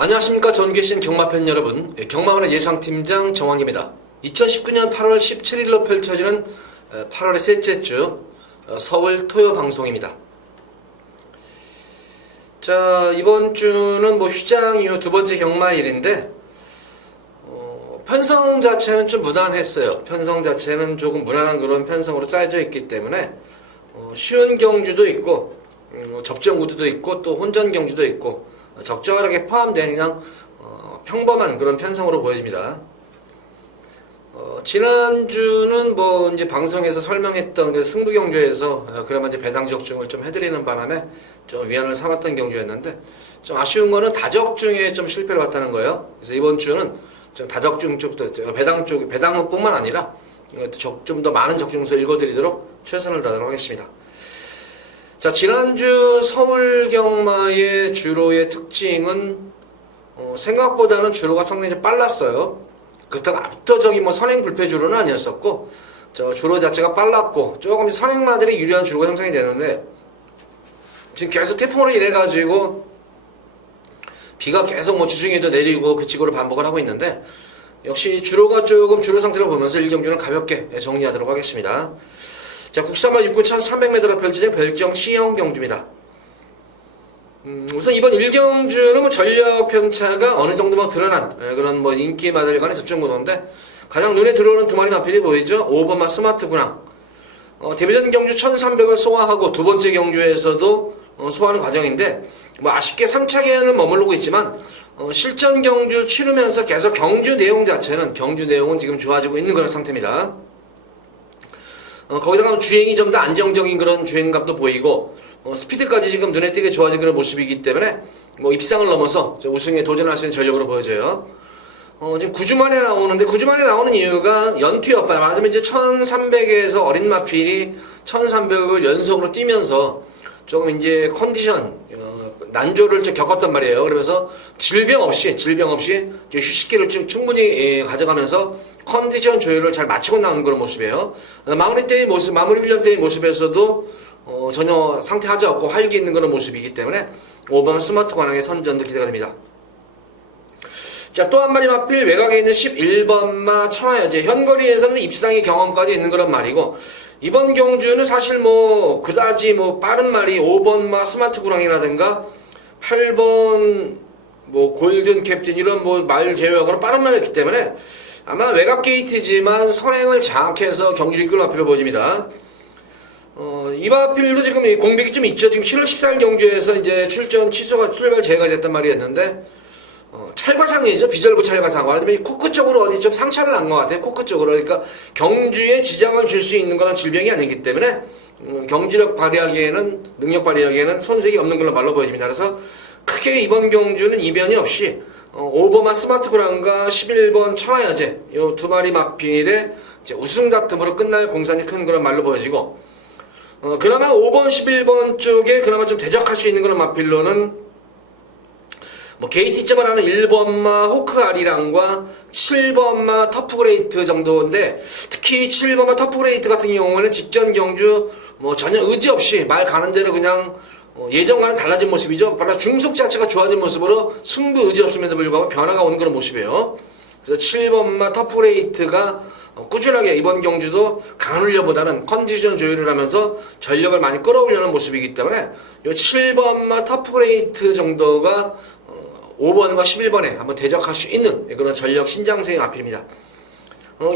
안녕하십니까. 전계신 경마팬 여러분, 경마원의 예상팀장 정황입니다. 2019년 8월 17일로 펼쳐지는 8월의 셋째 주 서울 토요 방송입니다. 자, 이번 주는 휴장 이후 두 번째 경마일인데 편성 자체는 좀 무난했어요. 편성 자체는 조금 무난한 그런 편성으로 짜여져 있기 때문에 쉬운 경주도 있고 접전 우드도 있고 또 혼전 경주도 있고 적절하게 포함된 그냥 평범한 그런 편성으로 보여집니다. 지난주는 이제 방송에서 설명했던 그 승부 경주에서 그나마 이제 배당 적중을 좀 해드리는 바람에 좀 위안을 삼았던 경주였는데, 좀 아쉬운 거는 다적중에 좀 실패를 봤다는 거예요. 그래서 이번 주는 좀 다적중 쪽도 배당뿐만 아니라 좀 더 많은 적중수 읽어드리도록 최선을 다하도록 하겠습니다. 자, 지난주 서울 경마의 주로의 특징은 생각보다는 주로가 상당히 좀 빨랐어요. 그렇다고 압도적인 선행 불패 주로는 아니었었고, 주로 자체가 빨랐고 조금 선행마들이 유리한 주로가 형성이 되는데, 지금 계속 태풍으로 인해가지고 비가 계속 주중에도 내리고 그치고를 반복을 하고 있는데, 역시 주로가 조금 주로 상태를 보면서 1경주는 가볍게 정리하도록 하겠습니다. 자, 국산마 6군 1300m로 펼쳐진 별정 C형 경주입니다. 우선 이번 1경주는 전력 편차가 어느 정도 드러난 그런 인기마들 간의 접전 구도인데, 가장 눈에 들어오는 두 마리 마필이 보이죠? 5번마 스마트 군항. 데뷔전 경주 1300을 소화하고 두 번째 경주에서도 소화하는 과정인데, 아쉽게 3차계에는 머무르고 있지만 실전 경주 치르면서 계속 경주 내용은 지금 좋아지고 있는 그런 상태입니다. 거기다가 주행이 좀 더 안정적인 그런 주행감도 보이고, 스피드까지 지금 눈에 띄게 좋아진 그런 모습이기 때문에 입상을 넘어서 우승에 도전할 수 있는 전력으로 보여져요. 지금 9주 만에 나오는데, 9주 만에 나오는 이유가 연투였다. 말하자면 이제 1300에서 어린 마필이 1300을 연속으로 뛰면서 조금 이제 컨디션 난조를 좀 겪었단 말이에요. 그러면서 질병 없이 휴식기를 충분히 가져가면서 컨디션 조율을 잘 맞추고 나오는 그런 모습이에요. 마무리 훈련 때의 모습에서도 전혀 상태 하자 없고 활기 있는 그런 모습이기 때문에 5번 스마트 관왕의 선전도 기대가 됩니다. 자, 또 한 마리 마필 외곽에 있는 11번마 천하여제. 현거리에서는 입상의 경험까지 있는 그런 말이고, 이번 경주는 사실 그다지 빠른 말이 5번마 스마트 구랑이라든가 8번 골든 캡틴 이런 말 제외하고는 빠른 말이었기 때문에 아마 외곽 게이트지만 선행을 장악해서 경기를 이끌 마필로 보여집니다. 이 마필도 지금 공백이 좀 있죠. 지금 7월 14일 경주에서 이제 출전 취소가 출발 제외가 됐단 말이었는데, 찰과상이죠. 비절구 찰과상. 말하자면 코크 쪽으로 어디 좀 상처를 난 것 같아요. 코크 쪽으로. 그러니까 경주에 지장을 줄 수 있는 그런 질병이 아니기 때문에 경주력 발휘하기에는, 능력 발휘하기에는 손색이 없는 걸로 말로 보여집니다. 그래서 크게 이번 경주는 이변이 없이 5번마 스마트 브라운과 11번 천하여제 이 두 마리 마필의 우승 다툼으로 끝날 공산이 큰 그런 말로 보여지고, 그나마 5번, 11번 쪽에 그나마 좀 대적할 수 있는 그런 마필로는 게이트점을 하는 1번마 호크아리랑과 7번마 터프그레이트 정도인데, 특히 7번마 터프그레이트 같은 경우에는 직전 경주 전혀 의지 없이 말 가는 대로 그냥 예전과는 달라진 모습이죠. 바로 중속 자체가 좋아진 모습으로 승부 의지 없음에도 불구하고 변화가 오는 그런 모습이에요. 그래서 7번마 터프그레이트가 꾸준하게 이번 경주도 강한 훈련보다는 컨디션 조율을 하면서 전력을 많이 끌어올리는 모습이기 때문에 이 7번마 터프그레이트 정도가 5번과 11번에 한번 대적할 수 있는 그런 전력 신장세의 마필입니다.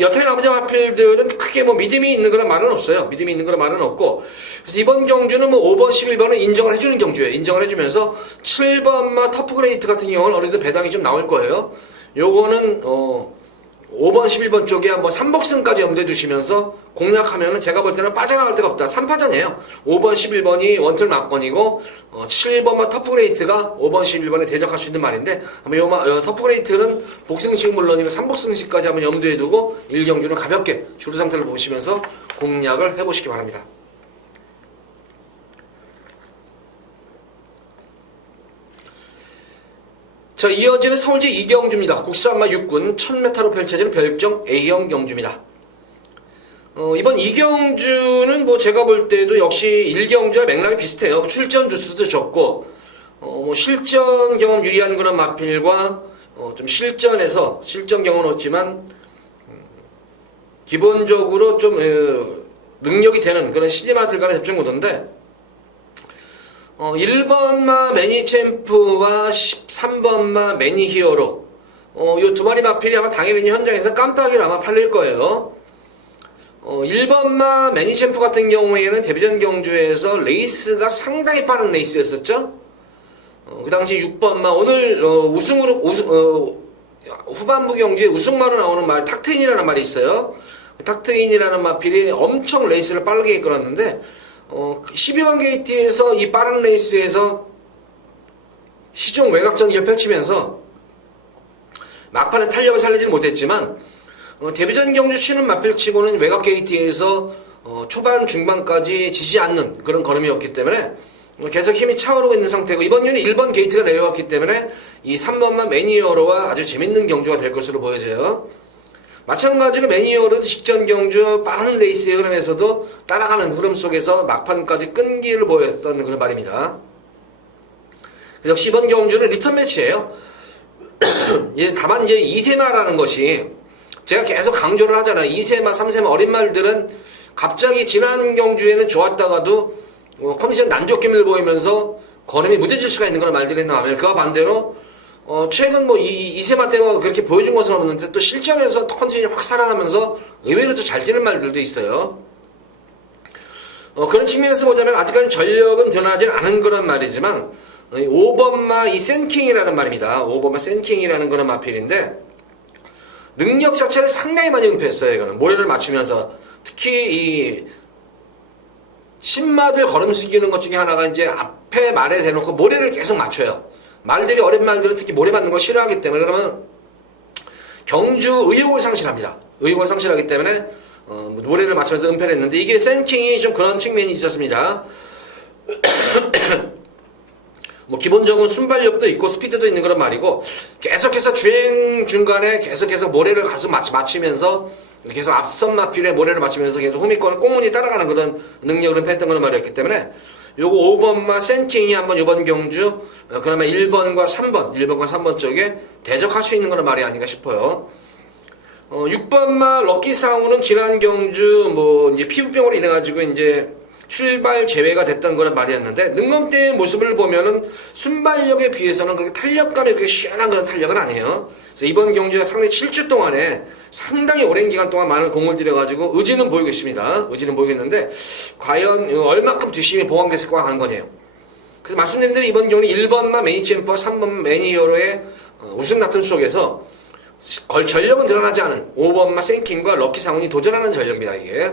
여타의 나머지 마필들은 크게 믿음이 있는 그런 말은 없어요. 믿음이 있는 그런 말은 없고, 그래서 이번 경주는 5번, 11번은 인정을 해주는 경주예요. 인정을 해주면서 7번마 터프그레이트 같은 경우는 어느 정도 배당이 좀 나올 거예요. 요거는 5번, 11번 쪽에 한번 3복승까지 염두에 두시면서 공략하면은 제가 볼 때는 빠져나갈 데가 없다. 3파전이에요. 5번, 11번이 원틀 막건이고 7번만 터프그레이트가 5번, 11번에 대적할 수 있는 말인데, 한번 터프그레이트는 복승식 물론이고 3복승식까지 한번 염두에 두고 1경주는 가볍게 주루 상태를 보시면서 공략을 해보시기 바랍니다. 자, 이어지는 서울제 2경주입니다. 국산마 6군 1000m로 펼쳐지는 별정 A형 경주입니다. 이번 2경주는 제가 볼 때도 역시 1경주와 맥락이 비슷해요. 출전 두수도 적고 뭐 실전 경험 유리한 그런 마필과 좀 실전 경험은 없지만 기본적으로 좀 능력이 되는 그런 시즈마들 간의 접전 구도인데 1번마 매니챔프와 13번마 매니히어로 요 두 마리 마필이 아마 당연히 현장에서 깜빡이로 아마 팔릴 거예요. 1번마 매니챔프 같은 경우에는 데뷔전 경주에서 레이스가 상당히 빠른 레이스였었죠. 그 당시 6번마 오늘 후반부 경주에 우승마로 나오는 말 탁트인이라는 말이 있어요. 탁트인이라는 마필이 엄청 레이스를 빠르게 이끌었는데 12번 게이트에서 이 빠른 레이스에서 시종 외곽전기를 펼치면서 막판에 탄력을 살리지는 못했지만 데뷔전 경주 치는 마필치고는 외곽 게이트에서 초반 중반까지 지지 않는 그런 걸음이었기 때문에 계속 힘이 차오르고 있는 상태고 이번 유는 1번 게이트가 내려왔기 때문에 이 3번만 매니어로와 아주 재밌는 경주가 될 것으로 보여져요. 마찬가지로 매니어로도 직전 경주 빠른 레이스의 흐름에서도 따라가는 흐름 속에서 막판까지 끈기를 보였던 그런 말입니다. 역시 이번 경주는 리턴 매치예요. 다만 이제 2세마라는 것이 제가 계속 강조를 하잖아요. 2세마, 3세마 어린 말들은 갑자기 지난 경주에는 좋았다가도 컨디션 난조낌을 보이면서 걸음이 무뎌질 수가 있는 그런 말들이 나오면 그와 반대로 최근 뭐 2세마 때 그렇게 보여준 것은 없는데 또 실전에서 컨디션이 확 살아나면서 의외로 또 잘 뛰는 말들도 있어요. 그런 측면에서 보자면 아직까지 전력은 드러나진 않은 그런 말이지만 5번마 이 센킹이라는 말입니다. 5번마 센킹이라는 그런 마필인데 능력 자체를 상당히 많이 은폐했어요. 이거는 모래를 맞추면서 특히 이 신마들 걸음 숙이는 것 중에 하나가 이제 앞에 말에 대놓고 모래를 계속 맞춰요. 말들이 어린 말들은 특히 모래 맞는 거 싫어하기 때문에 그러면 경주 의욕을 상실합니다. 의욕을 상실하기 때문에 모래를 맞추면서 은폐를 했는데 이게 센킹이 좀 그런 측면이 있었습니다. 뭐 기본적인 순발력도 있고 스피드도 있는 그런 말이고 계속해서 주행 중간에 계속해서 모래를 가서 맞추면서 계속 앞선 마필에 모래를 맞추면서 계속 후미권을 꽁무니 따라가는 그런 능력을 은폐했던 그런 말이었기 때문에 요거 5번마 센킹이 한번 이번 경주 그러면 1번과 3번 쪽에 대적할 수 있는 그런 말이 아닌가 싶어요. 6번마 럭키 상우는 지난 경주 뭐 이제 피부병으로 인해 가지고 이제 출발 제외가 됐던 그런 말이었는데 능검대의 모습을 보면은 순발력에 비해서는 그렇게 탄력감이 그렇게 시원한 그런 탄력은 아니에요. 그래서 이번 경주가 상당히 7주 동안에 상당히 오랜 기간 동안 많은 공을 들여가지고 의지는 보이고 있습니다. 의지는 보이겠는데 과연 얼마큼 뒷심이 보강됐을까 하는 거네요. 그래서 말씀드린 대로 이번 경우는 1번마 매니챔프와 3번 매니어로의 우승 다툼 속에서 전력은 드러나지 않은 5번마 센킹과 럭키 상훈이 도전하는 전력입니다. 이게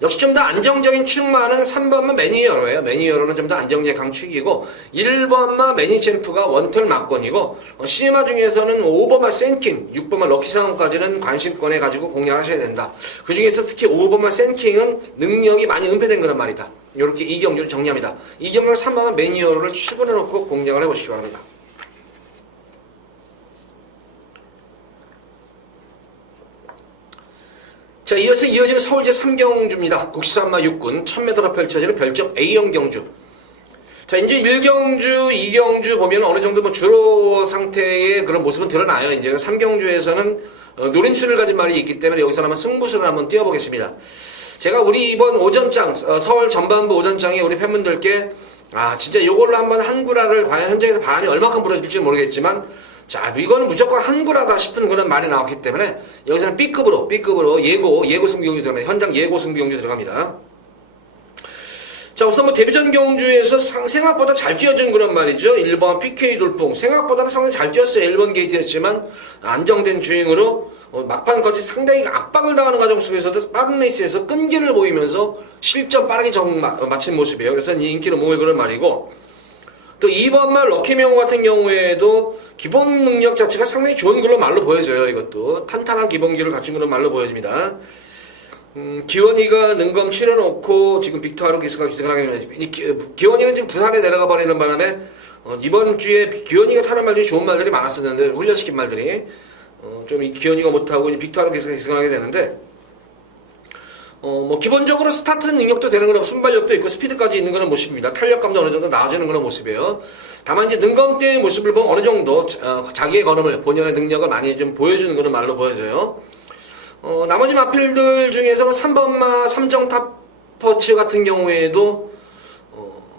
역시 좀 더 안정적인 축마는 3번마 매니어로예요. 매니어로는 좀 더 안정적인 강축이고 1번마 매니챔프가 원털 막건이고 시네마 중에서는 5번마 센킹, 6번마 럭키상원까지는 관심권에 가지고 공략하셔야 된다. 그 중에서 특히 5번마 센킹은 능력이 많이 은폐된 그런 말이다. 이렇게 이 경주를 정리합니다. 이 경주를 3번마 매니어로를 추분해놓고 공략을 해보시기 바랍니다. 자, 이어서 이어지는 서울 제3경주입니다. 국시산마 6군 1000m로 펼쳐지는 별점 A형 경주. 자, 이제 1경주, 2경주 보면 어느 정도 뭐 주로 상태의 그런 모습은 드러나요. 이제 3경주에서는 노림수를 가진 말이 있기 때문에 여기서 한번 승부수를 한번 띄워보겠습니다. 제가 우리 이번 오전장, 서울 전반부 오전장에 우리 팬분들께 진짜 이걸로 한번 한구라를 과연 현장에서 바람이 얼마큼 불어줄지 모르겠지만 자, 이거는 무조건 한구라다 싶은 그런 말이 나왔기 때문에 여기서는 B급으로 예고 승부경주 들어갑니다. 현장 예고 승부경주 들어갑니다. 자, 우선 뭐 데뷔전 경주에서 생각보다 잘 뛰어준 그런 말이죠. 1번 PK 돌풍 생각보다는 상당히 잘 뛰었어요. 1번 게이트였지만 안정된 주행으로 막판까지 상당히 압박을 당하는 과정 속에서도 빠른 레이스에서 끈기를 보이면서 실전 빠르게 마친 모습이에요. 그래서 인기를 모을 그런 말이고 또 2번말 럭키명호 같은 경우에도 기본 능력 자체가 상당히 좋은 걸로 말로 보여져요. 이것도 탄탄한 기본기를 갖춘 그런 말로 보여집니다. 기원이가 능검 치러놓고 지금 빅토하로 기승을 하게 됩니다. 기원이는 지금 부산에 내려가 버리는 바람에 이번 주에 기원이가 타는 말들이 좋은 말들이 많았었는데 훈련시킨 말들이 좀 이 기원이가 못하고 빅토하로 기승을 하게 되는데 뭐 기본적으로 스타트 능력도 되는 그런 순발력도 있고 스피드까지 있는 그런 모습입니다. 탄력감도 어느 정도 나아지는 그런 모습이에요. 다만 이제 능검대의 모습을 보면 어느 정도 자기의 걸음을 본연의 능력을 많이 좀 보여주는 그런 말로 보여져요. 나머지 마필들 중에서는 3번마 삼정탑 퍼츠 같은 경우에도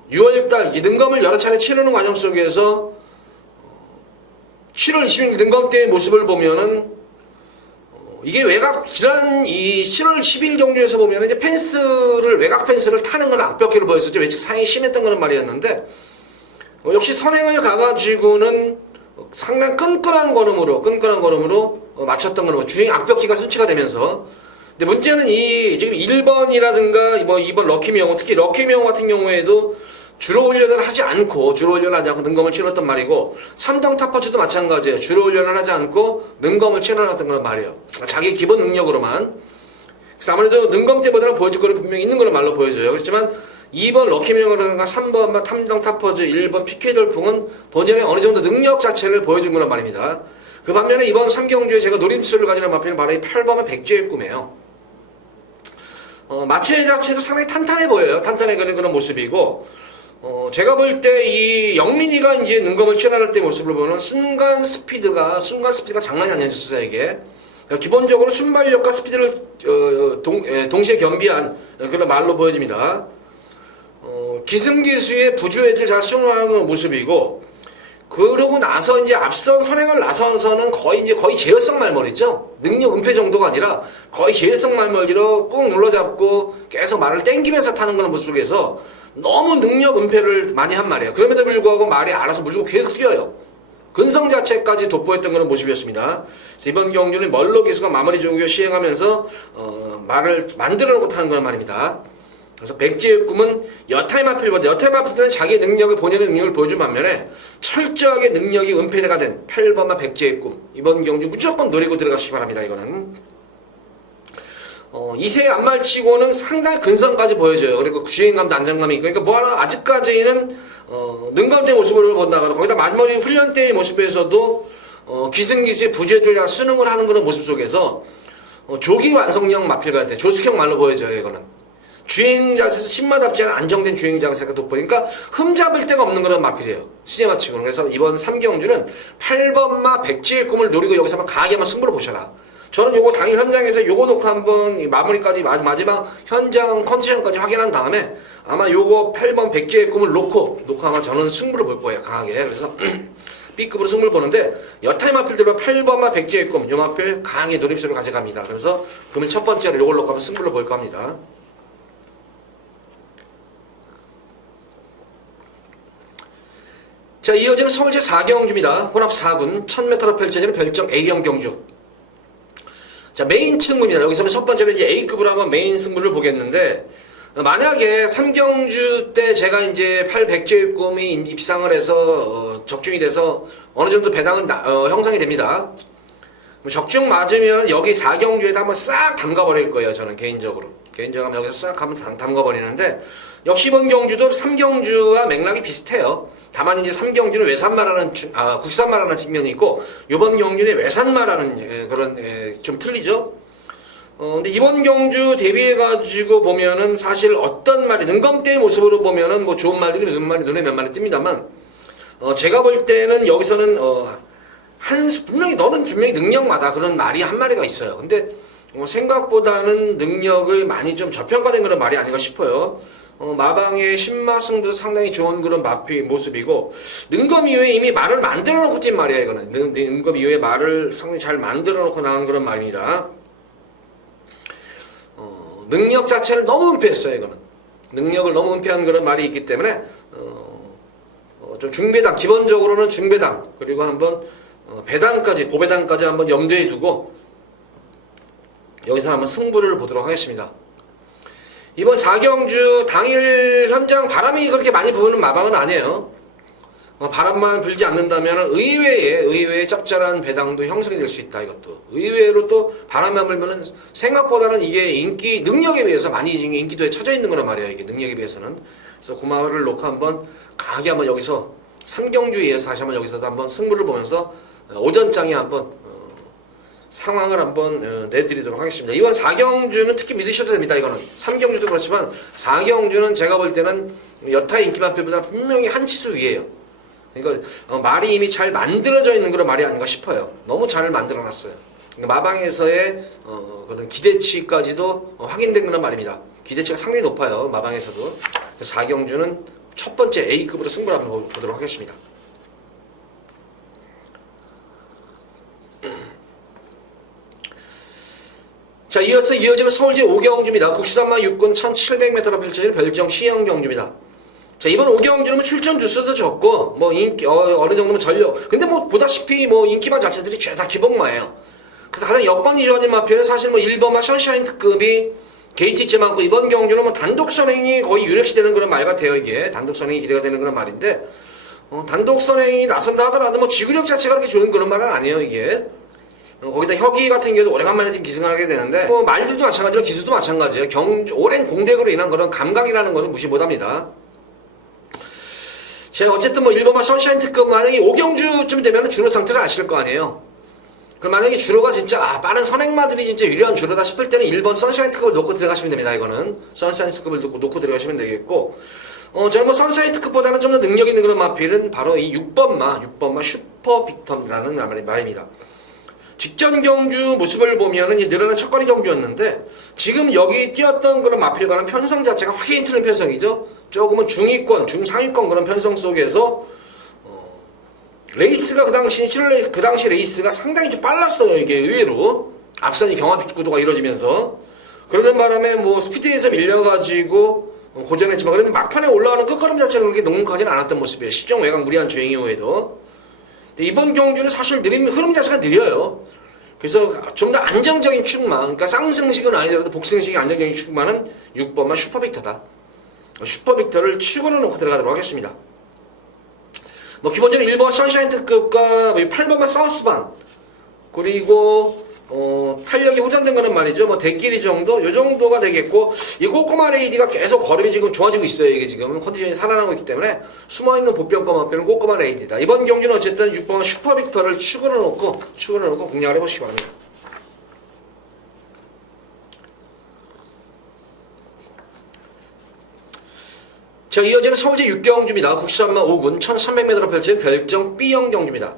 6월달 이 능검을 여러 차례 치르는 과정 속에서 7월 20일 능검대의 모습을 보면은 이게 외곽 지난 이 7월 10일 경주에서 보면은 이제 외곽 펜스를 타는 건 악벽기를 보였었죠. 외측 상이 심했던 그런 말이었는데 역시 선행을 가가지고는 상당히 끈끈한 걸음으로 맞췄던 거는 주행 악벽기가 순치가 되면서. 근데 문제는 이 지금 1번이라든가 뭐 2번 럭키명호, 특히 럭키명호 같은 경우에도 주로 훈련을 하지 않고 능검을 치렀단 말이고, 삼정 탑퍼츠도 마찬가지예요. 주로 훈련을 하지 않고 능검을 치러놨던 그런 말이에요. 자기 기본 능력으로만. 그래서 아무래도 능검 때보다는 보여줄 거는 분명히 있는 걸로 말로 보여져요. 그렇지만 2번 럭키명호라든가 3번 삼정 탑퍼즈, 1번 PK 돌풍은 본연의 어느 정도 능력 자체를 보여준 거란 말입니다. 그 반면에 이번 3경주에 제가 노림수를 가지는 마필은 바로 이 8번의 백지의 꿈이에요. 마체 자체도 상당히 탄탄해 보여요. 탄탄해 그런 모습이고, 제가 볼 때 이 영민이가 이제 능검을 치러낼 때 모습을 보면 순간 스피드가 장난이 아니었어요, 이게. 그러니까 기본적으로 순발력과 스피드를 동시에 겸비한 그런 말로 보여집니다. 기승기수의 부주의를 잘 수행하는 모습이고, 그러고 나서 이제 앞선 선행을 나서서는 거의 제어성 말머리죠. 능력 은폐 정도가 아니라 거의 제어성 말머리로 꾹 눌러잡고 계속 말을 땡기면서 타는 그런 모습 속에서 너무 능력 은폐를 많이 한 말이에요. 그럼에도 불구하고 말이 알아서 물고 계속 뛰어요. 근성 자체까지 돋보였던 그런 모습이었습니다. 이번 경주는 멀로 기수가 마무리 조교 시행하면서 말을 만들어 놓고 타는 그런 말입니다. 그래서 백지의 꿈은 여타의 마필들은 자기의 능력을, 본연의 능력을 보여준 반면에 철저하게 능력이 은폐가 된 8번마 백지의 꿈, 이번 경주 무조건 노리고 들어가시기 바랍니다. 이거는 이세 안말치고는 상당히 근성까지 보여줘요. 그리고 주행감도 안정감이 있고, 그러니까 뭐하나 아직까지는 능검대 모습을 본다거나 거기다 마지막에 훈련 때의 모습에서도 기승기수의 부재들과 수능을 하는 그런 모습 속에서 조기 완성형 마필 같아. 조숙형 말로 보여져요. 이거는 주행 자세, 신마답지 않은 안정된 주행 자세가 돋보니까 흠잡을 데가 없는 그런 마필이에요. 시제마치고는. 그래서 이번 3경주는 8번마 백지의 꿈을 노리고 여기서 한번 강하게 한번 승부를 보셔라. 저는 요거 당일 현장에서 요거 놓고 한번 마무리까지 마지막 현장 컨디션까지 확인한 다음에 아마 요거 8번 백지의 꿈을 놓고 아마 저는 승부를 볼 거예요. 강하게. 그래서 B급으로 승부를 보는데 여타의 마필들은 8번마 백지의 꿈, 요 마필 강하게 노림수를 가져갑니다. 그래서 금일 첫 번째로 요걸 놓고 한번 승부를 볼 겁니다. 자, 이어지는 서울제 4경주입니다. 혼합 4군 1000m로 펼쳐지는 별정 A형 경주. 자, 메인 승부입니다. 여기서는 첫 번째로 이제 A급으로 한번 메인 승부를 보겠는데, 만약에 3경주 때 제가 이제 8백지의 꿈이 입상을 해서 적중이 돼서 어느 정도 배당은 형성이 됩니다. 적중 맞으면 여기 4경주에다 한번 싹 담가버릴 거예요. 저는 개인적으로 하면 여기서 싹 한번 담가버리는데, 역시 이번 경주도 3경주와 맥락이 비슷해요. 다만 이제 3경주는 국산마라는 측면이 있고, 이번 경주는 외산마라는 그런 좀 틀리죠. 근데 이번 경주 대비해가지고 보면은 사실 어떤 말이, 능검대의 모습으로 보면은 뭐 좋은 말들이 눈에 몇 마리 뜹니다만, 제가 볼 때는 여기서는 너는 분명히 능력마다 그런 말이 한 마리가 있어요. 근데 생각보다는 능력을 많이 좀 저평가된 그런 말이 아닌가 싶어요. 마방의 신마승도 상당히 좋은 그런 마피 모습이고, 능검 이후에 이미 말을 만들어 놓고 뛴 말이야. 이거는 능검 이후에 말을 상당히 잘 만들어 놓고 나온 그런 말입니다. 능력 자체를 너무 은폐했어요. 이거는 능력을 너무 은폐한 그런 말이 있기 때문에 좀 중배당, 기본적으로는 중배당, 그리고 한번 배당까지, 고배당까지 한번 염두에 두고 여기서 한번 승부를 보도록 하겠습니다. 이번 4경주 당일 현장 바람이 그렇게 많이 부는 마방은 아니에요. 바람만 불지 않는다면 의외의 짭짤한 배당도 형성이 될 수 있다. 이것도 의외로 또 바람만 불면은 생각보다는 이게 능력에 비해서 많이 인기도에 처져 있는 거란 말이에요. 이게 능력에 비해서는. 그래서 그 말을 놓고 한번 강하게 한번 여기서 3경주에 의해서 다시 한번 여기서도 한번 승부를 보면서 오전장에 한번 상황을 한번 내드리도록 하겠습니다. 이번 4경주는 특히 믿으셔도 됩니다. 이거는 3경주도 그렇지만 4경주는 제가 볼 때는 여타 인기마필보다 분명히 한 치수 위에요. 그러니까 말이 이미 잘 만들어져 있는 그런 말이 아닌가 싶어요. 너무 잘 만들어놨어요. 그러니까 마방에서의 그런 기대치까지도 확인된 그런 말입니다. 기대치가 상당히 높아요. 마방에서도. 그래서 4경주는 첫 번째 A급으로 승부를 한번 보도록 하겠습니다. 자, 이어서 이어지는 서울제 5경주입니다. 국시산마 육군 1700m로 펼쳐질 별정 시형 경주입니다. 자, 이번 5경주는 뭐 출전 주수도 적고, 뭐 인기, 어느 정도면 전력. 근데 뭐 보다시피 뭐 인기만 자체들이 죄다 기복마예요. 그래서 가장 여건이 좋아진 마표는 사실 뭐 1번마 션샤인 특급이 게이트째 많고, 이번 경주는 뭐 단독 선행이 거의 유력시되는 그런 말 같아요, 이게. 단독 선행이 기대가 되는 그런 말인데, 단독 선행이 나선다 하더라도 뭐 지구력 자체가 그렇게 좋은 그런 말은 아니에요, 이게. 거기다 혁이 같은 경우도 오래간만에 지금 기승을 하게 되는데, 뭐 말들도 마찬가지고 기수도 마찬가지예요. 오랜 공백으로 인한 그런 감각이라는 것은 무시 못합니다. 제가 어쨌든 뭐 1번마 선샤인 특급 만약에 5경주쯤 되면 주로 상태를 아실 거 아니에요. 그럼 만약에 주로가 진짜 빠른 선행마들이 진짜 유리한 주로다 싶을 때는 1번 선샤인 특급을 놓고 들어가시면 됩니다. 이거는 선샤인 특급을 놓고 들어가시면 되겠고, 저는 뭐 선샤인 특급보다는 좀 더 능력 있는 그런 마필은 바로 이 6번마 슈퍼 빅텀이라는 말입니다. 직전 경주 모습을 보면은 늘어난 첫거리 경주였는데, 지금 여기 뛰었던 그런 마필과는 편성 자체가 확연히 틀린 편성이죠. 조금은 중위권, 중상위권 그런 편성 속에서 레이스가 그 당시 레이스가 상당히 좀 빨랐어요. 이게 의외로 앞선이 경합 구도가 이루어지면서, 그러는 바람에 뭐 스피드에서 밀려가지고 고전했지만, 그래도 막판에 올라가는 끝걸음 자체는 그렇게 넉넉하지는 않았던 모습이에요. 시정 외곽 무리한 주행 이후에도. 이번 경주는 사실 흐름 자체가 느려요. 그래서 좀 더 안정적인 축마, 그러니까 쌍승식은 아니더라도 복승식이 안정적인 축마는 6번마 슈퍼빅터다. 슈퍼빅터를 축으로 놓고 들어가도록 하겠습니다. 뭐 기본적으로 1번 선샤인 특급과 8번마 사우스반, 그리고 탄력이 호전된 거는 말이죠. 뭐 대끼리 정도, 요 정도가 되겠고, 이 꼬꼬마 레이디가 계속 걸음이 지금 좋아지고 있어요. 이게 지금 컨디션이 살아나고 있기 때문에 숨어있는 보병과만 빼는 꼬꼬마 레이디다. 이번 경기는 어쨌든 6번 슈퍼빅터를 축으로 놓고 공략을 해보시기 바랍니다. 자, 이어지는 서울제 6경주입니다. 국시산마 5군 1300m로 펼쳐진 별정 B형 경주입니다.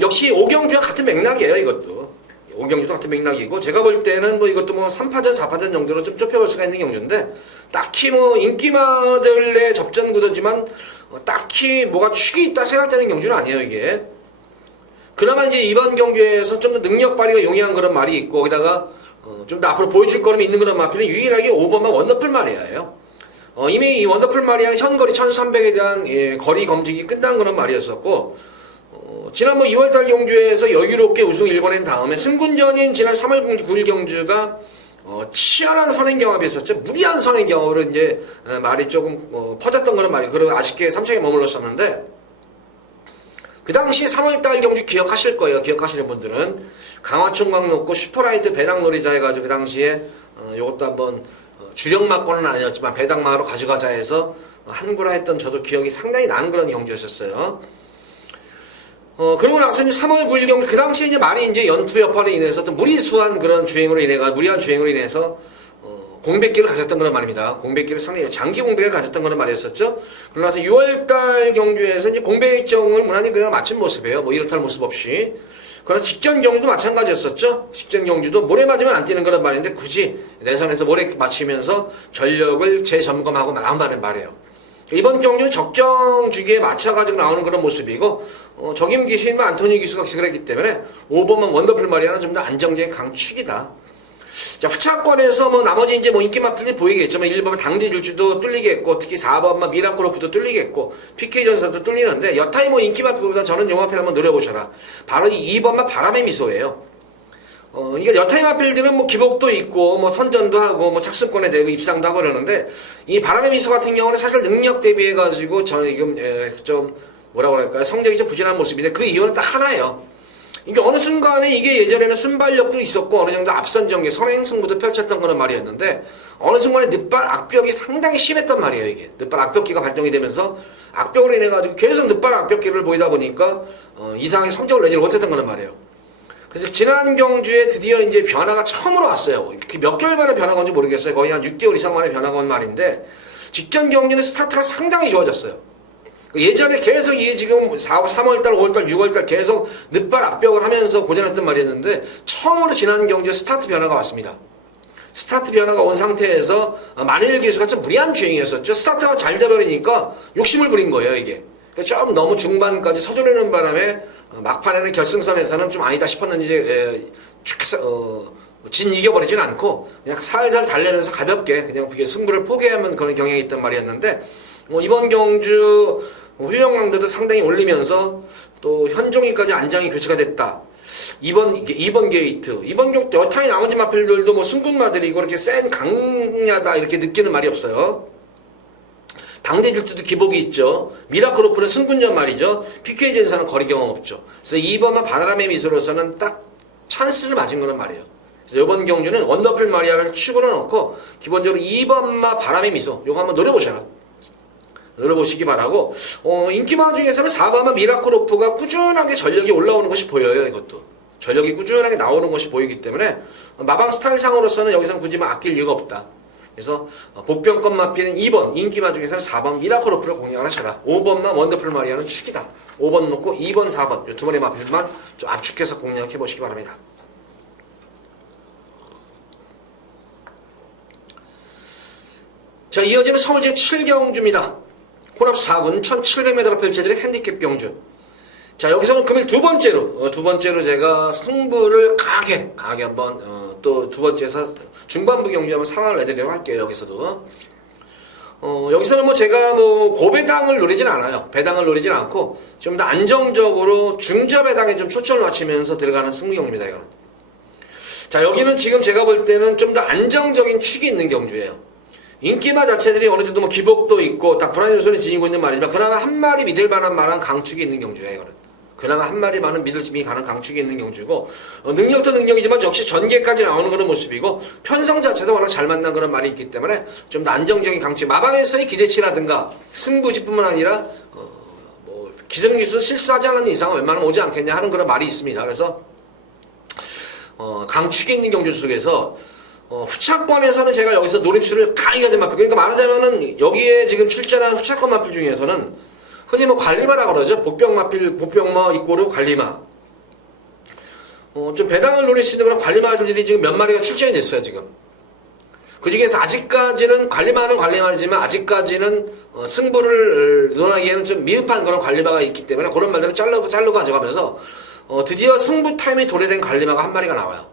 역시 5경주와 같은 맥락이에요. 이것도 5경주도 같은 맥락이고, 제가 볼 때는 뭐 이것도 뭐 3파전 4파전 정도로 좀 좁혀볼 수가 있는 경주인데, 딱히 뭐 인기마들의 접전 구도지만 딱히 뭐가 축이 있다 생각되는 경주는 아니에요. 이게 그나마 이제 이번 경주에서 좀 더 능력 발휘가 용이한 그런 말이 있고, 거기다가 좀 더 앞으로 보여줄 거름이 있는 그런 마필은 유일하게 5번마 원더풀 마리아예요. 이미 이 원더풀 마리아는 현거리 1300에 대한 거리 검증이 끝난 그런 말이었었고, 지난 뭐 2월달 경주에서 여유롭게 우승 1번한 다음에 승군전인 지난 3월 9일 경주가 치열한 선행 경합이었었죠. 무리한 선행 경합으로 이제 말이 조금 퍼졌던 그런 말이, 그리고 아쉽게 3차에 머물렀었는데, 그 당시 3월달 경주 기억하실 거예요. 기억하시는 분들은 강화총각 놓고 슈퍼라이트 배당 놀이자 해가지고 그 당시에 요것도 한번 주력마권은 아니었지만 배당마로 가져가자 해서 한구라 했던 저도 기억이 상당히 나는 그런 경주였었어요. 그러고 나서 이제 3월 9일 경주, 그 당시에 이제 말이 이제 연투 여파로 인해서 또 무리한 주행으로 인해서 공백기를 가졌던 그런 말입니다. 공백기를 상당히 장기 공백을 가졌던 그런 말이었었죠. 그러고 나서 6월달 경주에서 이제 공백 일정을 무난히 그냥 마친 모습이에요. 뭐 이렇다 할 모습 없이. 그래서 직전 경주도 마찬가지였었죠. 직전 경주도 모래 맞으면 안 뛰는 그런 말인데, 굳이 내선에서 모래 맞추면서 전력을 재점검하고 나온다는 말이에요. 이번 경주는 적정 주기에 맞춰가지고 나오는 그런 모습이고, 적임 기수인 안토니 기수가 기승을 했기 때문에 5번만 원더풀 마리아는 좀 더 안정적인 강축이다. 자, 후차권에서 뭐 나머지 이제 뭐 인기마필이 보이겠죠. 1번만 당디질주도 뚫리겠고, 특히 4번만 미라클로프도 뚫리겠고, PK 전사도 뚫리는데, 여타이 뭐 인기마필보다 저는 요 마필 한번 노려보셔라. 바로 이 2번만 바람의 미소예요. 이게 여타이 마필들은 뭐 기복도 있고, 뭐 선전도 하고, 뭐 착수권에 대고 입상도 하고 그러는데, 이 바람의 미소 같은 경우는 사실 능력 대비해가지고 저는 지금 좀 뭐라고 할까요? 성적이 좀 부진한 모습인데, 그 이유는 딱 하나예요. 이게 어느 순간에 이게 예전에는 순발력도 있었고 어느 정도 앞선 전개 선행승부도 펼쳤던 그런 말이었는데, 어느 순간에 늑발 악벽이 상당히 심했단 말이에요. 이게 늑발 악벽기가 발동이 되면서 악벽으로 인해 가지고 계속 늑발 악벽기를 보이다 보니까 이상의 성적을 내지 못했던 그런 말이에요. 그래서 지난 경주에 드디어 이제 변화가 처음으로 왔어요. 몇 개월 만에 변화가 온지 모르겠어요. 거의 한 6개월 이상 만에 변화가 온 말인데, 직전 경기는 스타트가 상당히 좋아졌어요. 예전에 계속 이게 지금 3월달, 5월달, 6월달 계속 늦발 악벽을 하면서 고전했던 말이었는데, 처음으로 지난 경주에 스타트 변화가 왔습니다. 스타트 변화가 온 상태에서 만일 기수가 좀 무리한 주행이었었죠. 스타트가 잘 돼버리니까 욕심을 부린 거예요, 이게. 그러니까 좀 너무 중반까지 서두르는 바람에 막판에는 결승선에서는 좀 아니다 싶었는지 진 이겨버리진 않고 그냥 살살 달래면서 가볍게 그냥 승부를 포기하면 그런 경향이 있단 말이었는데, 이번 경주 훈련강도도 상당히 올리면서 또 현종이까지 안장이 교체가 됐다. 이번 게이트, 이번 경주 여타의 나머지 마필들도 뭐 승군마들이 이렇게 센 강야다 이렇게 느끼는 말이 없어요. 당대 질투도 기복이 있죠. 미라클오프는 승군전 말이죠. PK전에서는 거리 경험 없죠. 그래서 이번만 바람의 미소로서는 딱 찬스를 맞은 거란 말이에요. 그래서 이번 경주는 원더풀 마리아를 축으로 넣고 기본적으로 2번마 바람의 미소 요거 한번 노려보셔라. 노려보시기 바라고, 인기마 중에서는 4번마 미라클오프가 꾸준하게 전력이 올라오는 것이 보여요. 이것도 전력이 꾸준하게 나오는 것이 보이기 때문에 마방 스타일상으로서는 여기서는 굳이 아낄 이유가 없다. 그래서 복병권 마피는 2번, 인기마 중에서는 4번 미라클오프를 공략을 하셔라. 5번만 원더풀 마리아는 축이다. 5번 놓고 2번, 4번 이 두 번의 마필만 좀 압축해서 공략해 보시기 바랍니다. 자, 이어지는 서울 제7경주입니다. 혼합 4군 1700m로 펼쳐지는 핸디캡 경주. 자, 여기서는 금일 두 번째로 제가 승부를 강하게 한번 또 두 번째에서 중반부 경주 한번 상황을 내드리도록 할게요. 여기서도 여기서는 뭐 제가 뭐 고배당을 노리진 않아요. 배당을 노리진 않고 좀 더 안정적으로 중저 배당에 좀 초점을 맞추면서 들어가는 승부 경주입니다. 이거는. 자, 여기는 지금 제가 볼 때는 좀 더 안정적인 축이 있는 경주예요. 인기마 자체들이 어느 정도 뭐 기복도 있고 다 불안 요소를 지니고 있는 말이지만 그나마 한 마리 믿을 만한 강축이 있는 경주예요. 이거는. 그나마 한 마리 많은 믿을심이 가는 강축이 있는 경주고, 능력도 능력이지만 역시 전개까지 나오는 그런 모습이고 편성 자체도 워낙 잘 맞는 그런 말이 있기 때문에 좀 더 안정적인 강축, 마방에서의 기대치라든가 승부지뿐만 아니라 뭐 기승기수 실수하지 않는 이상은 웬만하면 오지 않겠냐 하는 그런 말이 있습니다. 그래서 강축이 있는 경주 속에서 후차권에서는 제가 여기서 노림수를 강하게 된 마필, 그러니까 말하자면은 여기에 지금 출전한 후차권 마필 중에서는 흔히 뭐 관리마라 그러죠. 복병 마필, 복병마 이꼬르 관리마. 좀 배당을 노리시는 그런 관리마들이 지금 몇 마리가 출전이 됐어요, 지금. 그 중에서 아직까지는 관리마는 관리마지만 아직까지는 승부를 논하기에는 좀 미흡한 그런 관리마가 있기 때문에 그런 말들은 자르고 가져가면서 드디어 승부 타임이 도래된 관리마가 한 마리가 나와요.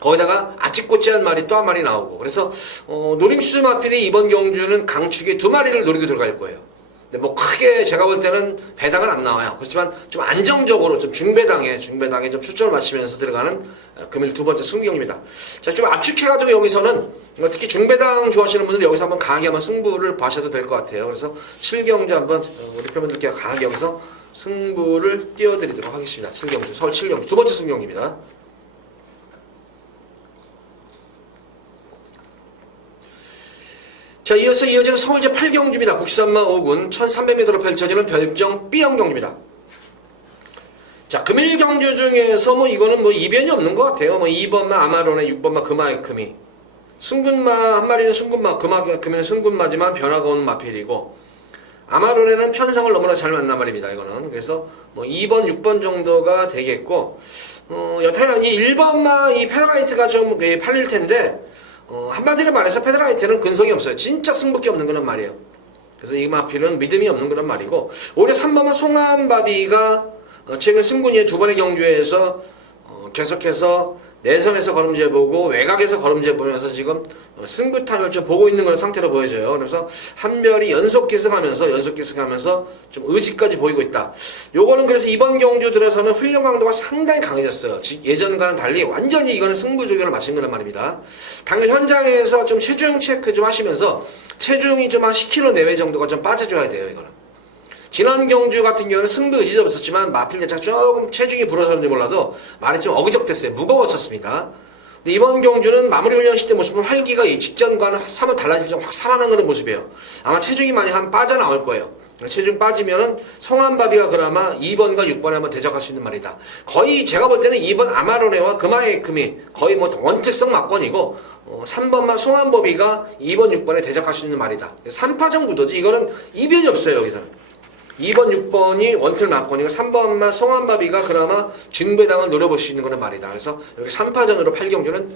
거기다가 아찌꼬찌한 말이 또 한 마리 나오고, 그래서 노림수 마필이 이번 경주는 강축에 두 마리를 노리고 들어갈 거예요. 근데 뭐 크게 제가 볼 때는 배당은 안 나와요. 그렇지만 좀 안정적으로 좀 중배당에 좀 초점을 맞추면서 들어가는 금일 두 번째 승부 경기입니다. 자, 좀 압축해가지고 여기서는 특히 중배당 좋아하시는 분들 여기서 한번 강하게 한번 승부를 봐셔도 될 것 같아요. 그래서 7경주 한번 우리 팬분들께 강하게 여기서 승부를 띄워드리도록 하겠습니다. 7경주, 서울 7경주 두 번째 승부 경기입니다. 자, 이어서 이어지는 서울 제8경주입니다. 국산마 5군 1300m로 펼쳐지는 별정 B형 경주입니다. 자, 금일 경주 중에서 뭐 이거는 뭐 이변이 없는 것 같아요. 뭐 2번마 아마론에 6번마 금화의금이. 승군마 한 마리는 승군마, 금화의금은 승군마지만 변화가 온 마필이고, 아마론에는 편성을 너무나 잘 만난 말입니다. 이거는. 그래서 뭐 2번, 6번 정도가 되겠고, 여타는 이 1번마 이 페더라이트가 좀 팔릴 텐데, 한마디로 말해서 페더라이트는 근성이 없어요. 진짜 승부기 없는 그런 말이에요. 그래서 이 마필은 믿음이 없는 그런 말이고, 오히려 3번은 송암바비가 최근 승군이의 두 번의 경주에서 계속해서 내선에서 걸음재보고 외곽에서 걸음재보면서 지금 승부 타임을 좀 보고 있는 그런 상태로 보여져요. 그래서 한별이 연속 기승하면서 좀 의지까지 보이고 있다. 요거는 그래서 이번 경주 들어서는 훈련 강도가 상당히 강해졌어요. 예전과는 달리 완전히 이거는 승부 조절을 마친 거란 말입니다. 당일 현장에서 좀 체중 체크 좀 하시면서 체중이 좀 한 10kg 내외 정도가 좀 빠져줘야 돼요. 이거는. 지난 경주 같은 경우는 승부 의지도 없었지만 마필 자체가 조금 체중이 불어서는지 몰라도 말이 좀 어그적됐어요. 무거웠었습니다. 근데 이번 경주는 마무리 훈련 시대 모습은 활기가 이 직전과는 사뭇 달라질 좀 확 살아난 그런 모습이에요. 아마 체중이 많이 한 빠져나올 거예요. 체중 빠지면은 송환바비가 그나마 2번과 6번에 한번 대적할 수 있는 말이다. 거의 제가 볼 때는 2번 아마로네와 그마에크미 거의 뭐 원투성 막권이고 3번만 송환바비가 2번, 6번에 대적할 수 있는 말이다. 3파전 구도지. 이거는 이변이 없어요, 여기서는. 2번, 6번이 원틀 막권이고 3번만 송환바비가 그나마 중배당을 노려볼 수 있는 거는 말이다. 그래서 이렇게 3파전으로 8경주는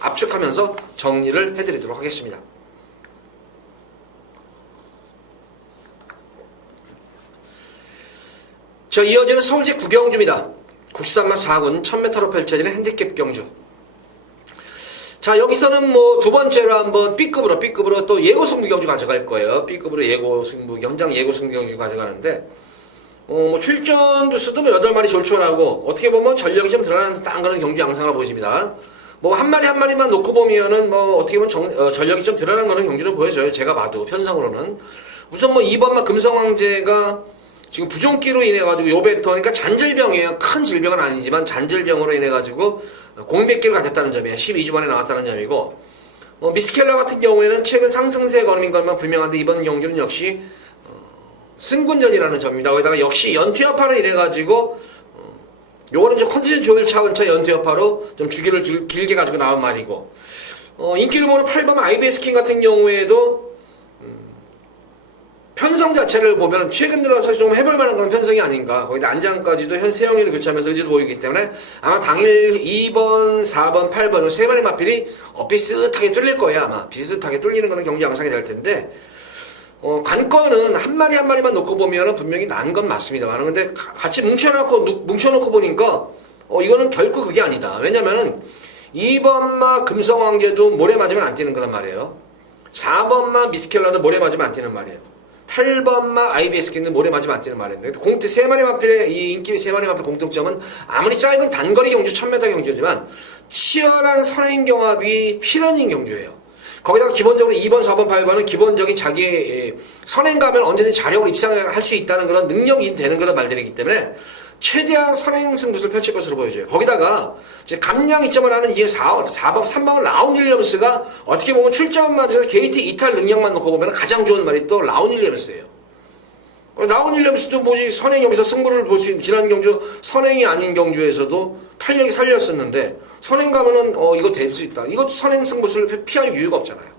압축하면서 정리를 해드리도록 하겠습니다. 자, 이어지는 서울제 9경주입니다. 국산만 4군 1000m로 펼쳐지는 핸디캡 경주. 자, 여기서는 뭐 두 번째로 한번 B급으로 또 예고 승부 경주 가져갈 거예요. B급으로 예고 승부, 현장 예고 승부 경주 가져가는데, 뭐 출전 두수도 뭐 8마리 졸촌하고, 어떻게 보면 전력이 좀 드러나는 딱 그런 경주 양상을 보여집니다. 뭐 한 마리만 놓고 보면은 뭐 어떻게 보면 전력이 좀 드러나는 그런 경주로 보여져요. 제가 봐도, 편성으로는. 우선 뭐 2번만 금성황제가 지금 부종기로 인해가지고 요배터, 그러니까 잔질병이에요. 큰 질병은 아니지만 잔질병으로 인해가지고 공백기를 가졌다는 점이에요. 12주 만에 나왔다는 점이고, 미스켈라 같은 경우에는 최근 상승세에 걸린 것만 분명한데 이번 경주는 역시 승군전이라는 점입니다. 거기다가 역시 연투여파로 인해가지고 요거는 좀 컨디션 좋을 차원차 연투여파로 좀 주기를 길게 가지고 나온 말이고, 인기를 모는 8번 IBS 킹 같은 경우에도 편성 자체를 보면 최근 들어서 좀 해볼 만한 그런 편성이 아닌가. 거기다 안장까지도 현 세영이를 교체하면서 의지도 보이기 때문에 아마 당일 2번, 4번, 8번 세 마리 마필이 비슷하게 뚫릴 거예요. 아마 비슷하게 뚫리는 거는 경기 양상이 될 텐데, 관건은 한 마리만 놓고 보면 분명히 난 건 맞습니다만, 근데 같이 뭉쳐놓고 보니까 이거는 결코 그게 아니다. 왜냐면은 2번마 금성황제도 모래 맞으면 안 뛰는 거란 말이에요. 4번마 미스켈라도 모래 맞으면 안 뛰는 말이에요. 8번마 IBSK는 모래 맞으면 안 뛰는 말인데, 공트 3마리 마필의 이 인기 3마리 마필 공통점은 아무리 짧은 단거리 경주 1000m 경주지만 치열한 선행 경합이 필연인 경주예요. 거기다가 기본적으로 2번, 4번, 8번은 기본적인 자기의 선행감을 언제든 자력으로 입상할 수 있다는 그런 능력이 되는 그런 말들이기 때문에 최대한 선행 승부를 펼칠 것으로 보여져요. 거기다가 이제 감량 이점을 하는 이 4번, 3번 라운 윌리엄스가 어떻게 보면 출전 맞아서 게이트 이탈 능력만 놓고 보면 가장 좋은 말이 또 라운 윌리엄스예요. 라운 윌리엄스도 뭐지 선행 여기서 승부를 볼 수 있는, 지난 경주 선행이 아닌 경주에서도 탄력이 살렸었는데 선행 가면은 이거 될 수 있다. 이것도 선행 승부를 피할 이유가 없잖아요.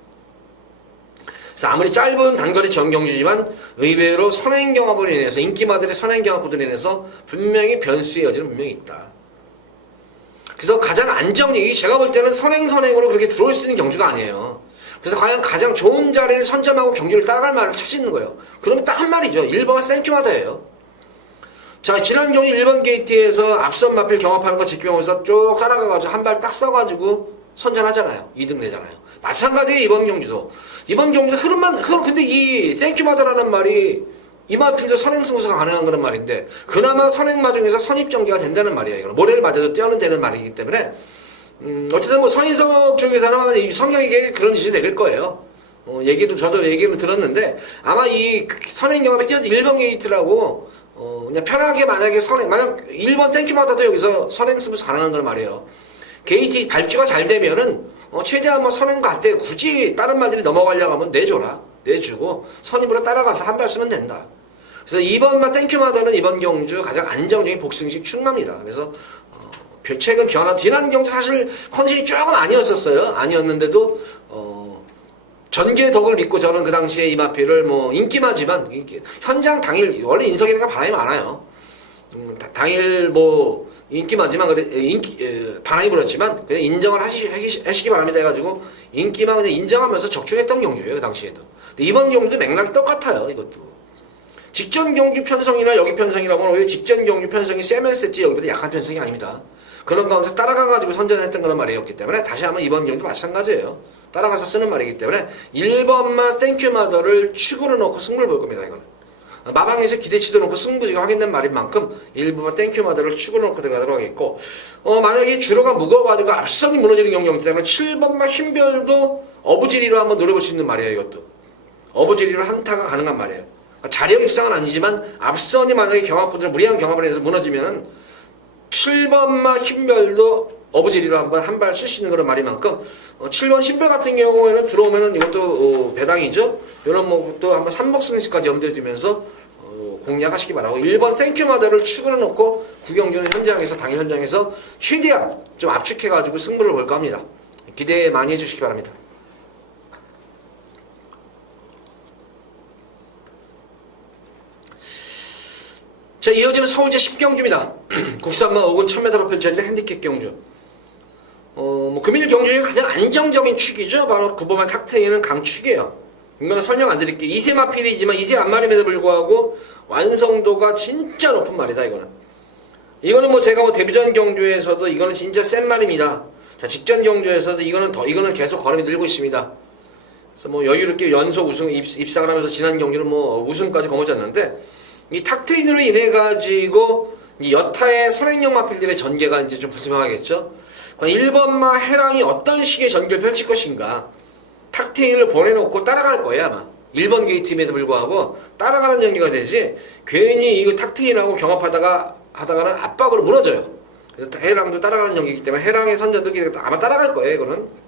그래서 아무리 짧은 단거리 전경주지만 의외로 선행 경합으로 인해서 인기마들의 선행 경합으로 인해서 분명히 변수의 여지는 분명히 있다. 그래서 가장 안정적이 제가 볼 때는 선행으로 그렇게 들어올 수 있는 경주가 아니에요. 그래서 과연 가장 좋은 자리를 선점하고 경기를 따라갈 말을 찾는 거예요. 그러면 딱 한 말이죠. 1번은 생큐마다예요. 자, 지난 경기 1번 게이트에서 앞선 마필 경합하는 거 지키면서 쭉 따라가가지고 한 발 딱 써가지고 선전하잖아요. 2등 되잖아요. 마찬가지예요. 이번 경기도 근데 이 생큐마다라는 말이 이마필도 선행승부가 가능한 그런 말인데, 그나마 선행마 중에서 선입전개가 된다는 말이에요. 이거는 모래를 맞아도 뛰어는 되는 말이기 때문에 어쨌든 뭐 선인석 쪽에서는 아마 성경에게 그런 지시 내릴 거예요. 저도 얘기를 들었는데 아마 이 선행 경합에 뛰어든 1번 게이트라고 그냥 편하게 만약 1번 땡큐마다도 여기서 선행승부 가능한 걸 말이에요. 게이트 발주가 잘 되면은 최대한 뭐 선행 갈 때 굳이 다른 말들이 넘어가려고 하면 내주고 선입으로 따라가서 한 발 쓰면 된다. 그래서 2번만 땡큐마다는 이번 경주 가장 안정적인 복승식 출마입니다. 그래서 최근 변화, 지난 경주 사실 컨디션이 조금 아니었는데도 전기의 덕을 믿고 저는 그 당시에 이마필을 뭐 인기마지만 현장 당일 원래 인석이니까 바람이 많아요. 당일 뭐 인기마지만 바람이 불었지만 그냥 인정을 하시기 바랍니다 해가지고 인기만 그냥 인정하면서 적중했던 경주예요. 그 당시에도. 근데 이번 경주도 맥락이 똑같아요. 이것도 직전 경주 편성이나 여기 편성이라고 하면 오히려 직전 경주 편성이 세면세지 여기보다 약한 편성이 아닙니다. 그런 가운데서 따라가가지고 선전했던 그런 말이었기 때문에 다시 한번 이번 경주 마찬가지예요. 따라가서 쓰는 말이기 때문에 1번만 땡큐마더를 축으로 놓고 승부를 볼 겁니다. 이거는 마방에서 기대치도 놓고 승부지가 확인된 말인 만큼 1번만 땡큐마더를 축으로 놓고 들어가도록 하겠고, 만약에 주로가 무거워가지고 앞선이 무너지는 경우이기 때문에 7번만 흰별도 어부지리로 한번 노려볼 수 있는 말이에요. 이것도 어부지리로 한타가 가능한 말이에요. 자력 입상은 아니지만 앞선이 만약에 경합구들 무리한 경합을 해서 무너지면은 7번만 흰별도 어부지리로 한 발 쓸 수 있는 그런 말이만큼 7번 흰별 같은 경우에는 들어오면은 이것도 배당이죠. 이런 뭐 또 한번 삼복승식까지 염두에 두면서 공략하시기 바라고 1번 생큐마더를 축으로 놓고 구경주는 현장에서 당일 현장에서 최대한 좀 압축해가지고 승부를 볼까 합니다. 기대 많이 해주시기 바랍니다. 자, 이어지는 서울제 10경주입니다. 국산마 5군 1000m로 펼쳐지는 핸디캡 경주. 금일 경주 중에 가장 안정적인 축이죠. 바로 9번마 탁트인은 강축이에요. 이거는 설명 안 드릴게요. 2세 마필이지만 2세 앞말임에도 불구하고 완성도가 진짜 높은 말이다, 이거는 뭐 제가 데뷔전 경주에서도 이거는 진짜 센 말입니다. 자, 직전 경주에서도 이거는 계속 걸음이 늘고 있습니다. 그래서 여유롭게 연속 우승 입상을 하면서 지난 경주는 우승까지 거머쥐었는데 이 탁트인으로 인해 가지고 이 여타의 선행형 마필들의 전개가 이제 좀 불투명하겠죠. 1번마 해랑이 어떤 식의 전개를 펼칠 것인가. 탁트인을 보내놓고 따라갈 거예요, 아마. 1번 게이트임에도 불구하고 따라가는 전개가 되지, 괜히 이거 탁트인하고 경합하다가는 압박으로 무너져요. 그래서 해랑도 따라가는 전개이기 때문에 해랑의 선전도 아마 따라갈 거예요, 이거는.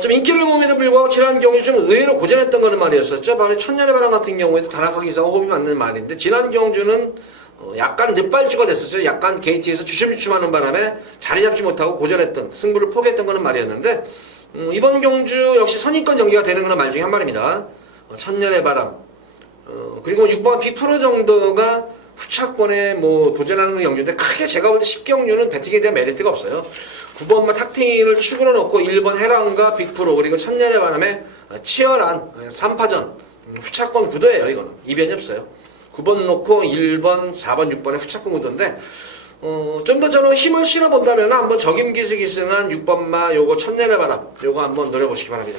좀 인기를 모음에도 불구하고 지난 경주 좀 의외로 고전했던 거는 말이었었죠. 바로 천년의 바람 같은 경우에도 다나카 기사와 호흡이 맞는 말인데, 지난 경주는 약간 늦발주가 됐었죠. 약간 게이트에서 주춤주춤하는 바람에 자리 잡지 못하고 고전했던, 승부를 포기했던 거는 말이었는데, 이번 경주 역시 선입권 전개가 되는 그런 말 중에 한 말입니다. 천년의 바람. 그리고 6번 빅프로 정도가 후차권에 도전하는 경주인데, 크게 제가 볼 때 10경주는 배팅에 대한 메리트가 없어요. 9번마 탁트인을 축으로 놓고 1번 해랑과 빅프로 그리고 천년의 바람에 치열한 3파전 후차권 구도예요. 이거는 이변이 없어요. 9번 놓고 1번, 4번, 6번의 후차권 구도인데, 좀 더 저는 힘을 실어본다면 한번 적임기승한 6번마 요거 천년의 바람 요거 한번 노려보시기 바랍니다.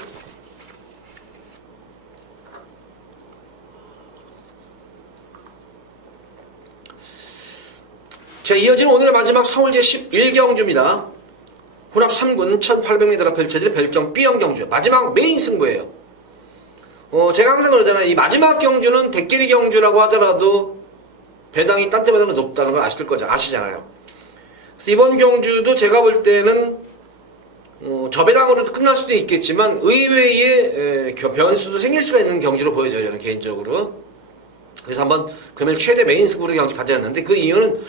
자, 이어지는 오늘의 마지막 서울제 11경주입니다. 혼합 3군 1800m로 펼쳐질 별정 B형 경주. 마지막 메인 승부예요. 제가 항상 그러잖아요. 이 마지막 경주는 대끼리 경주라고 하더라도 배당이 딴 때보다는 높다는 걸 아시잖아요. 그래서 이번 경주도 제가 볼 때는 저배당으로도 끝날 수도 있겠지만 의외의 변수도 생길 수가 있는 경주로 보여져요. 저는 개인적으로. 그래서 한번 금일 최대 메인 승부로 경주 가져왔는데, 그 이유는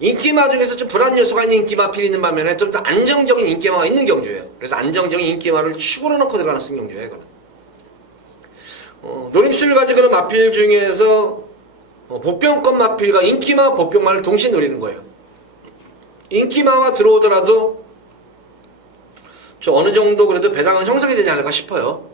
인기마 중에서 좀 불안 요소가 있는 인기마필이 있는 반면에 좀 더 안정적인 인기마가 있는 경주예요. 그래서 안정적인 인기마를 축으로 넣고 들어가는 승경주예요, 이거는. 노림수를 가지고 있는 마필 중에서 복병권 마필과 인기마 복병마를 동시에 노리는 거예요. 인기마와 들어오더라도 저 어느 정도 그래도 배당은 형성이 되지 않을까 싶어요.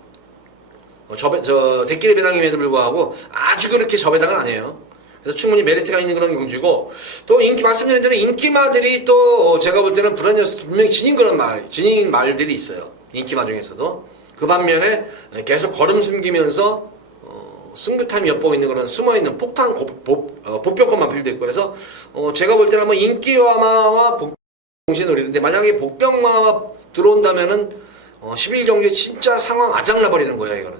대끼리 배당임에도 불구하고 아주 그렇게 저배당은 아니에요. 그래서 충분히 메리트가 있는 그런 경주고, 또 말씀드린 대로 인기마들이 또 제가 볼 때는 불안 요소 분명히 지닌 말들이 있어요. 인기마 중에서도. 그 반면에 계속 걸음 숨기면서 승부타임이 엿보고 있는 그런 숨어있는 폭탄 복병권 마필도 있고, 그래서 제가 볼 때는 한번 인기마와 복병 동시에 노리는데, 만약에 복병마가 들어온다면은 11경주에 진짜 상황 아작나버리는 거예요, 이거는.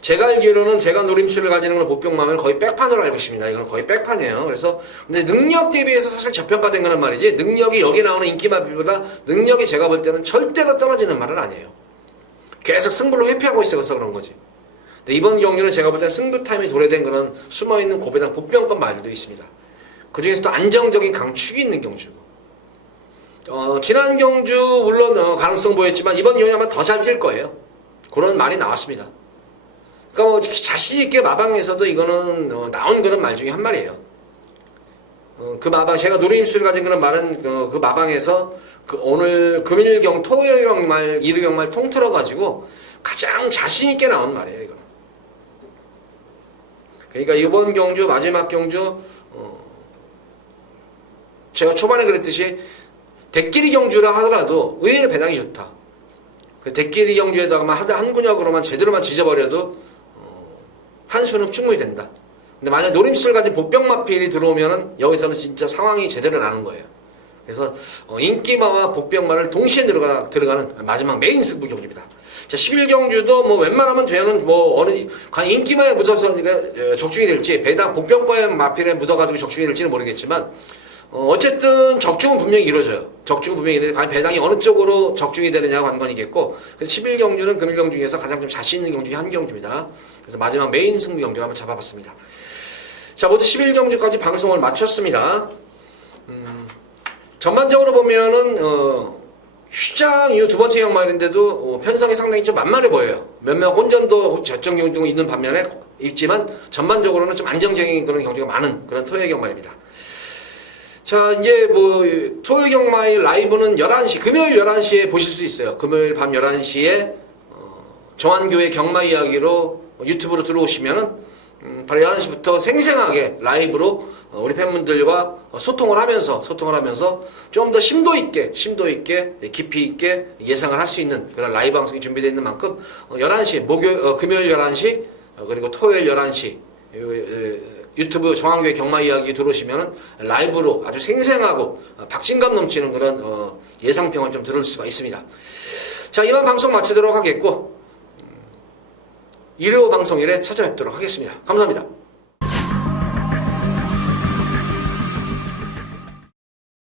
제가 알기로는 제가 노림수를 가지는 건 복병마면 거의 백판으로 알고 있습니다. 이건 거의 백판이에요. 그래서 근데 능력 대비해서 사실 저평가된 거란 말이지, 능력이 여기 나오는 인기마필보다 능력이 제가 볼 때는 절대로 떨어지는 말은 아니에요. 계속 승부를 회피하고 있어서 그런 거지. 근데 이번 경기는 제가 볼 때는 승부 타임이 도래된 그런 숨어있는 고배당 복병권 말도 있습니다. 그 중에서도 안정적인 강축이 있는 경주고, 지난 경주 물론 가능성 보였지만 이번 경기 아마 더 잘 뛸 거예요. 그런 말이 나왔습니다. 그러니까 자신있게 마방에서도 이거는 나온 그런 말 중에 한 말이에요. 그 마방, 제가 노림수를 가진 그런 말은 그 마방에서 오늘 금일경, 토요일경, 일요일경 통틀어 가지고 가장 자신있게 나온 말이에요, 이거는. 그러니까 이번 경주, 마지막 경주, 제가 초반에 그랬듯이 대끼리 경주라 하더라도 의외로 배당이 좋다. 그 대끼리 경주에다가만 한 군역으로만 제대로만 지져버려도 한 수는 충분히 된다. 근데 만약 노림수를 가진 복병마필이 들어오면은 여기서는 진짜 상황이 제대로 나는 거예요. 그래서 인기마와 복병마를 동시에 들어가는 마지막 메인 승부 경주입니다. 자, 11경주도 웬만하면 되는 과연 인기마에 묻어서 적중이 될지, 배당 복병과의 마필에 묻어가지고 적중이 될지는 모르겠지만, 어쨌든 적중은 분명히 이루어져요. 적중은 분명히 이루어져요. 과연 배당이 어느 쪽으로 적중이 되느냐가 관건이겠고, 그래서 11경주는 금일경 중에서 가장 좀 자신 있는 경주 중에 한 경주입니다. 그래서 마지막 메인 승부 경주를 한번 잡아봤습니다. 자, 모두 11경주까지 방송을 마쳤습니다. 전반적으로 보면은 휴장 이후 두 번째 경마일인데도 편성이 상당히 좀 만만해 보여요. 몇몇 혼전도 저점 경주가 있는 반면에 있지만 전반적으로는 좀 안정적인 그런 경주가 많은 그런 토요일 경마입니다. 자, 이제 뭐 토요일 경마일 라이브는 11시, 금요일 11시에 보실 수 있어요. 금요일 밤 11시에 정한교의 경마 이야기로 유튜브로 들어오시면은 바로 11시부터 생생하게 라이브로 우리 팬분들과 소통을 하면서 좀 더 심도 있게 깊이 있게 예상을 할 수 있는 그런 라이브 방송이 준비되어 있는 만큼 11시 금요일 11시 그리고 토요일 11시 유튜브 정한교의 경마 이야기 들어오시면은 라이브로 아주 생생하고 박진감 넘치는 그런 예상평을 좀 들을 수가 있습니다. 자, 이만 방송 마치도록 하겠고 일요 방송일에 찾아뵙도록 하겠습니다. 감사합니다.